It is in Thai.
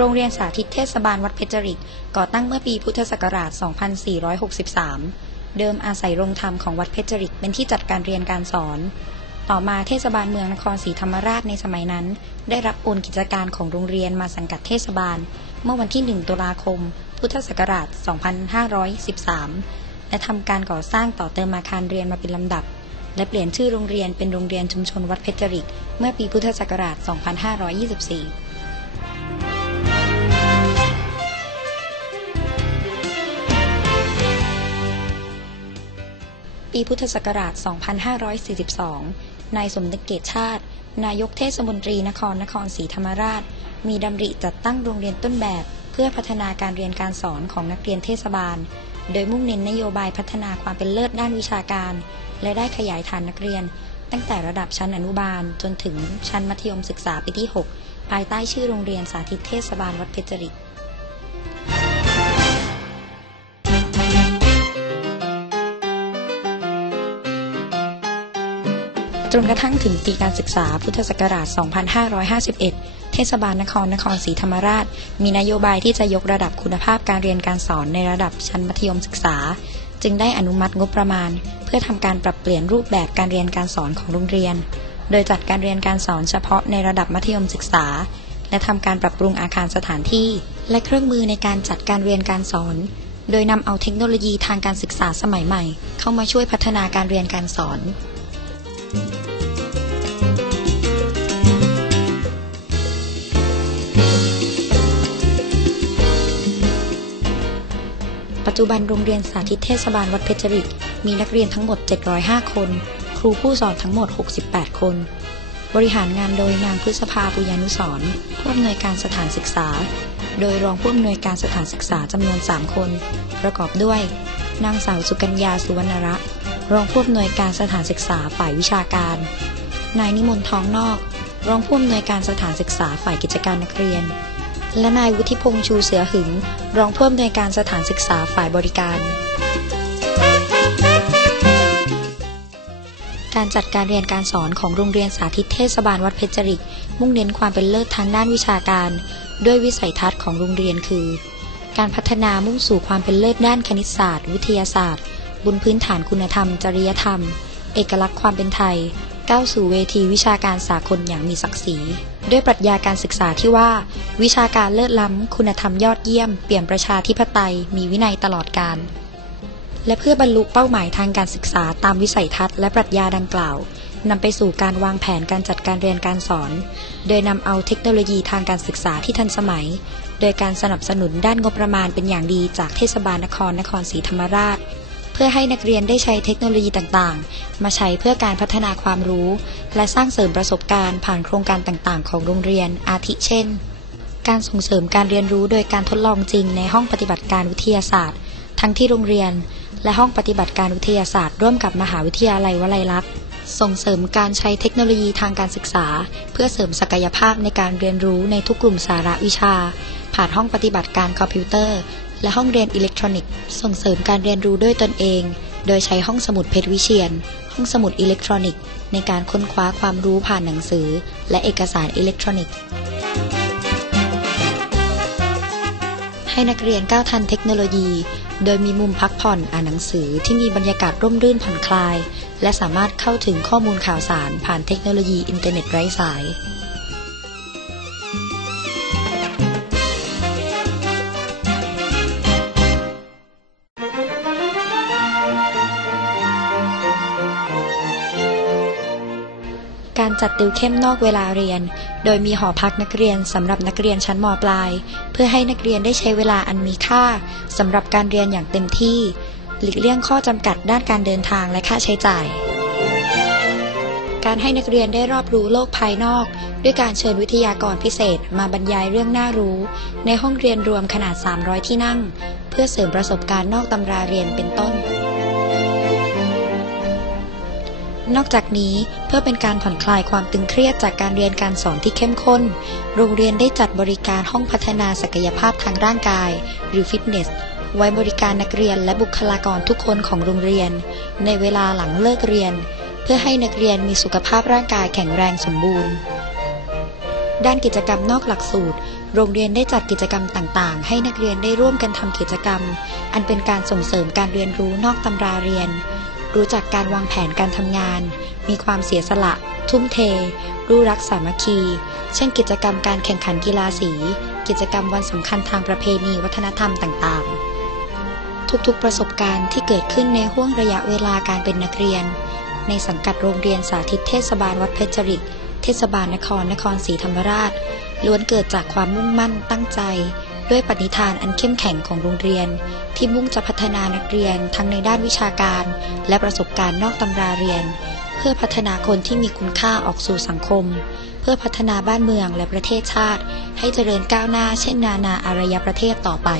โรงเรียนสาธิตเทศบาลวัดเพชรริก ก่อตั้งเมื่อปีพุทธศักราช 2463 เดิมอาศัยโรงธรรมของวัดเพชรริกเป็นที่จัดการเรียนการสอน ต่อมาเทศบาลเมืองนครศรีธรรมราชในสมัยนั้น ได้รับโอนกิจการของโรงเรียนมาสังกัดเทศบาล เมื่อวันที่ 1 ตุลาคม พุทธศักราช 2513 และทำการก่อสร้างต่อเติมอาคารเรียนมาเป็นลำดับ และเปลี่ยนชื่อโรงเรียนเป็นโรงเรียนชุมชนวัดเพชรริก เมื่อปีพุทธศักราช 2524 ปีพุทธศักราช 2542 นายสมนึกเกตชาติ นายกเทศมนตรีนครนครศรีธรรมราช มีดำริจัดตั้งโรงเรียนต้นแบบ เพื่อพัฒนาการเรียนการสอนของนักเรียนเทศบาล โดยมุ่งเน้นนโยบายพัฒนาความเป็นเลิศด้านวิชาการ และได้ขยายฐานนักเรียน ตั้งแต่ระดับชั้นอนุบาล จนถึงชั้นมัธยมศึกษาปีที่ 6 ภายใต้ชื่อโรงเรียนสาธิตเทศบาลวัดเพชรริก จนกระทั่งถึงปีการศึกษาพุทธศักราช 2551 เทศบาลนครนครศรีธรรมราช มีนโยบายที่จะยกระดับคุณภาพการเรียนการสอนในระดับชั้นมัธยมศึกษา จึงได้อนุมัติงบประมาณ เพื่อทำการปรับเปลี่ยนรูปแบบการเรียนการสอนของโรงเรียน โดยจัดการเรียนการสอนเฉพาะในระดับมัธยมศึกษา และทำการปรับปรุงอาคารสถานที่ และเครื่องมือในการจัดการเรียนการสอน โดยนำเอาเทคโนโลยีทางการศึกษาสมัยใหม่ เข้ามาช่วยพัฒนาการเรียนการสอน ปัจจุบันโรงเรียนสาธิตเทศบาลวัดเพชรริกมีนักเรียนทั้งหมด 705 คน ครูผู้สอนทั้งหมด 68 คน บริหารงานโดยนางพฤษภาปุญญานุสรผู้อำนวยการสถานศึกษา โดยรองผู้อำนวยการสถานศึกษาจำนวน 3 คน ประกอบด้วย นางสาวสุกัญญาสุวรรณรักษ์ รองผู้อำนวยการสถานศึกษาฝ่ายวิชาการ นายนิมนต์ทองนอก รองผู้อำนวยการสถานศึกษาฝ่ายกิจการนักเรียน และนายวุฒิพงษ์ชูเสือหึง รองผู้อำนวยการสถานศึกษาฝ่ายบริการ การจัดการเรียนการสอนของโรงเรียนสาธิตเทศบาลวัดเพชรริก มุ่งเน้นความเป็นเลิศทางด้านวิชาการ ด้วยวิสัยทัศน์ของโรงเรียนคือ การพัฒนามุ่งสู่ความเป็นเลิศด้านคณิตศาสตร์ วิทยาศาสตร์ บนพื้นฐานคุณธรรม จริยธรรม เอกลักษณ์ความเป็นไทย ก้าวสู่เวทีวิชาการสากลอย่างมีศักดิ์ศรี ด้วยปรัชญาการศึกษาที่ว่า วิชาการเลิศล้ำ คุณธรรมยอดเยี่ยม เปลี่ยมประชาธิปไตย มีวินัยตลอดกาลและเพื่อบรรลุเป้าหมายทางการศึกษาตามวิสัยทัศน์และปรัชญาดังกล่าวนำไปสู่การวางแผนการจัดการเรียนการสอน โดยนำเอาเทคโนโลยีทางการศึกษาที่ทันสมัย โดยการสนับสนุนด้านงบประมาณเป็นอย่างดีจากเทศบาลนครนครศรีธรรมราช เพื่อให้นักเรียนได้ใช้เทคโนโลยีต่างๆ มาใช้เพื่อการพัฒนาความรู้ และสร้างเสริมประสบการณ์ผ่านโครงการต่างๆ ของโรงเรียน อาทิเช่น การส่งเสริมการเรียนรู้โดยการทดลองจริงในห้องปฏิบัติการวิทยาศาสตร์ ทั้งที่โรงเรียน และห้องปฏิบัติการวิทยาศาสตร์ ร่วมกับมหาวิทยาลัยวลัยลักษณ์ส่งเสริมการใช้เทคโนโลยีทางการศึกษา เพื่อเสริมศักยภาพในการเรียนรู้ในทุกกลุ่มสาระวิชา ผ่านห้องปฏิบัติการคอมพิวเตอร์ และห้องเรียนอิเล็กทรอนิกส์ส่งเสริมการเรียนรู้ด้วยตนเอง โดยใช้ห้องสมุดเพชรวิเชียน ห้องสมุดอิเล็กทรอนิกส์ในการค้นคว้าความรู้ผ่านหนังสือ และเอกสารอิเล็กทรอนิกส์ ให้นักเรียนก้าวทันเทคโนโลยี โดยมีมุมพักผ่อนอ่านหนังสือที่มีบรรยากาศร่มรื่นผ่อนคลาย และสามารถเข้าถึงข้อมูลข่าวสารผ่านเทคโนโลยีอินเทอร์เน็ตไร้สาย การจัดติวเข้มนอกเวลาเรียน โดยมีหอพักนักเรียนสำหรับนักเรียนชั้นมปลาย เพื่อให้นักเรียนได้ใช้เวลาอันมีค่าสำหรับการเรียนอย่างเต็มที่ หลีกเลี่ยงข้อจำกัดด้านการเดินทางและค่าใช้จ่าย การให้นักเรียนได้รอบรู้โลกภายนอก ด้วยการเชิญวิทยากรพิเศษมาบรรยายเรื่องน่ารู้ ในห้องเรียนรวมขนาด 300 ที่นั่ง เพื่อเสริมประสบการณ์นอกตำราเรียนเป็นต้น นอกจากนี้เพื่อเป็นการผ่อนคลายความตึงเครียดจากการเรียนการสอนที่เข้มข้น โรงเรียนได้จัดบริการห้องพัฒนาศักยภาพทางร่างกาย หรือฟิตเนส ไว้บริการนักเรียนและบุคลากรทุกคนของโรงเรียน ในเวลาหลังเลิกเรียน เพื่อให้นักเรียนมีสุขภาพร่างกายแข็งแรงสมบูรณ์ ด้านกิจกรรมนอกหลักสูตร โรงเรียนได้จัดกิจกรรมต่างๆ ให้นักเรียนได้ร่วมกันทำกิจกรรม อันเป็นการส่งเสริมการเรียนรู้นอกตำราเรียน รู้จักการวางแผนการทำงาน มีความเสียสละ ทุ่มเท รู้รักสามัคคี เช่นกิจกรรมการแข่งขันกีฬาสี กิจกรรมวันสำคัญทางประเพณีวัฒนธรรมต่างๆ ทุกๆประสบการณ์ที่เกิดขึ้นในห่วงระยะเวลาการเป็นนักเรียน ในสังกัดโรงเรียนสาธิตเทศบาลวัดเพชรริก เทศบาลนครนครศรีธรรมราช ล้วนเกิดจากความมุ่งมั่นตั้งใจ ด้วยปณิธานอันเข้มแข็งของโรงเรียน ที่มุ่งจะพัฒนานักเรียนทั้งในด้านวิชาการ และประสบการณ์นอกตำราเรียน เพื่อพัฒนาคนที่มีคุณค่าออกสู่สังคม เพื่อพัฒนาบ้านเมืองและประเทศชาติ ให้เจริญก้าวหน้าเช่นนานาอารยประเทศต่อไป